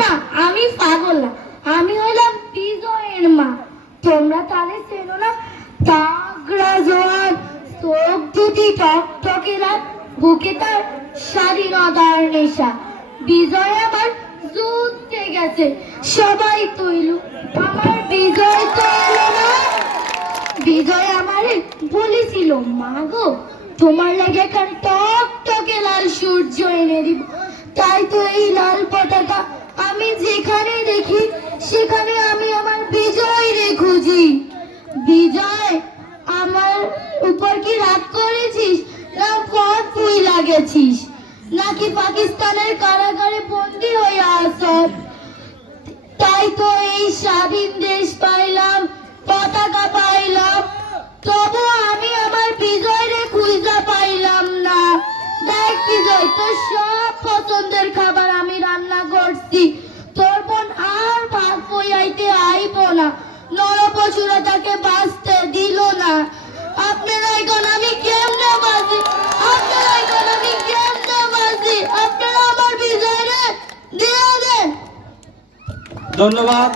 না, আমি পাগল না, আমি হলাম বিজয়ের মা। তোমরা তাহলে চেনো না? তাগড়া জোয়ান, চোখ দুটি টকটকে লাল, বুকে তার স্বাধীনতার নেশা। বিজয় আমার যুদ্ধে গেছে, সবাই তৈল, আমার বিজয় তো এলো না। বিজয় আমারে বলেছিল, মা গো তোমার লাগে এখন টকটকে লাল সূর্য এনে দিব। তাই তো এই লাল পতাকা আমি যেখানে দেখি সেখানে আমি আমার বিজয় রে খুঁজি। বিজয়, আমার উপর কি রাগ করেছিস, না পথ তুই লাগেছিস, নাকি পাকিস্তানের কারাগারে বন্দী হয়ে আসত? তাই তো এই স্বাধীন দেশ পাইলাম, পতাকা পাইলাম, তবু আমি আমার বিজয়রে খুঁজা পাইলাম না। দেখ বিজয়, তোর সব পছন্দের খাবার আমি রান্না করছি, তোর বোন আর ভাত বইয়াইতে আইব না, নরপশুরা তাকে বাঁচতে দিল না। আপনারা এখন আমি কেমনে বাঁচি, আপনারা এখন আমি কেমনে বাঁচি, আপনারা আমার বিজয়রে দিয়ে দেন। ধন্যবাদ।